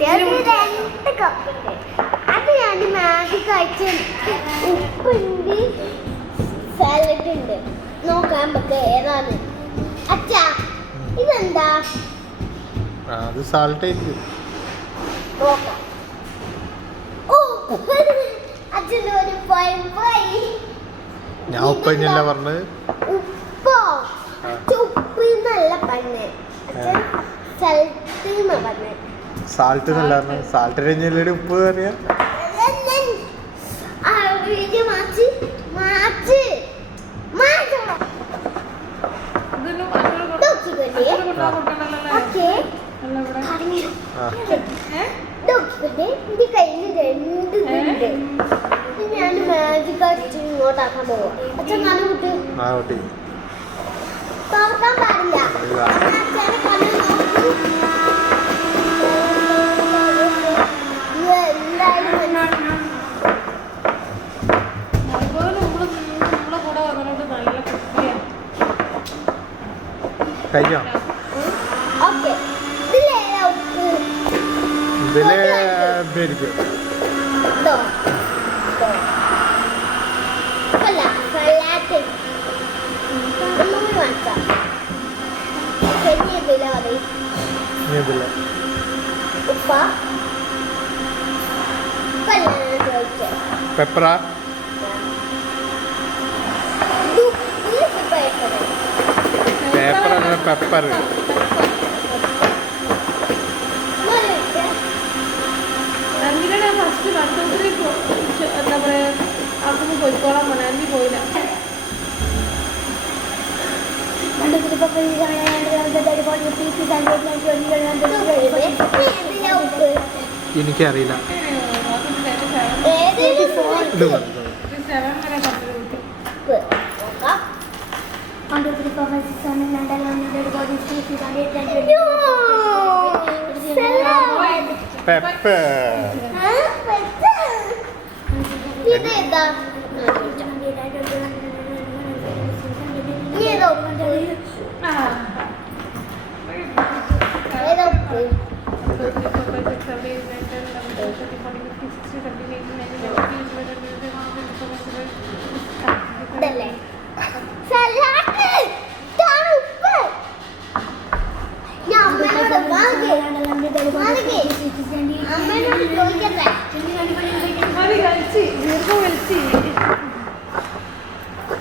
കപ്പുണ്ട്, അത് 2 കപ്പുണ്ട്. അത് ഞാൻ മാഗി കഴിച്ച് ഉപ്പുണ്ട്, സാലഡ് ഉണ്ട്. നോക്കാൻ നമുക്ക് ഏതാണ്. അച്ഛാ ഇതെന്താ? അത് സാൾട്ട് ആയിരിക്കും. നോക്കാം. ഓ അച്ഛൻ്റെ ഒരു പോയി. ഞാൻ ഉപ്പഞ്ഞല്ല പറഞ്ഞത്. ഉപ്പോ ഉപ്പ് നല്ല പറഞ്ഞേ. അച്ഛൻ സൽട്ട് എന്നാ പറഞ്ഞേ. സാൾട്ട് എന്നല്ല പറഞ്ഞത്. സാൾട്ട് കഴിഞ്ഞല്ലേ ഉപ്പ് അറിയാ. ഞാൻ മാജിക് ഇങ്ങോട്ടാക്കാൻ പോവാ. അച്ഛൻ നല്ല കുട്ടി തുറക്കാൻ പാടില്ല. കഴിഞ്ഞോ? ഇതിലായിരിക്കും. പെപ്പറ പേപ്പർ പെപ്പർ. ഫസ്റ്റ് കട്ടോത്തിരി എന്താ പറയാ അതൊന്ന് പോയിക്കോളാൻ പറഞ്ഞ അല്ലി പോയില്ല. എനിക്കറിയില്ല. ഇതേതാ?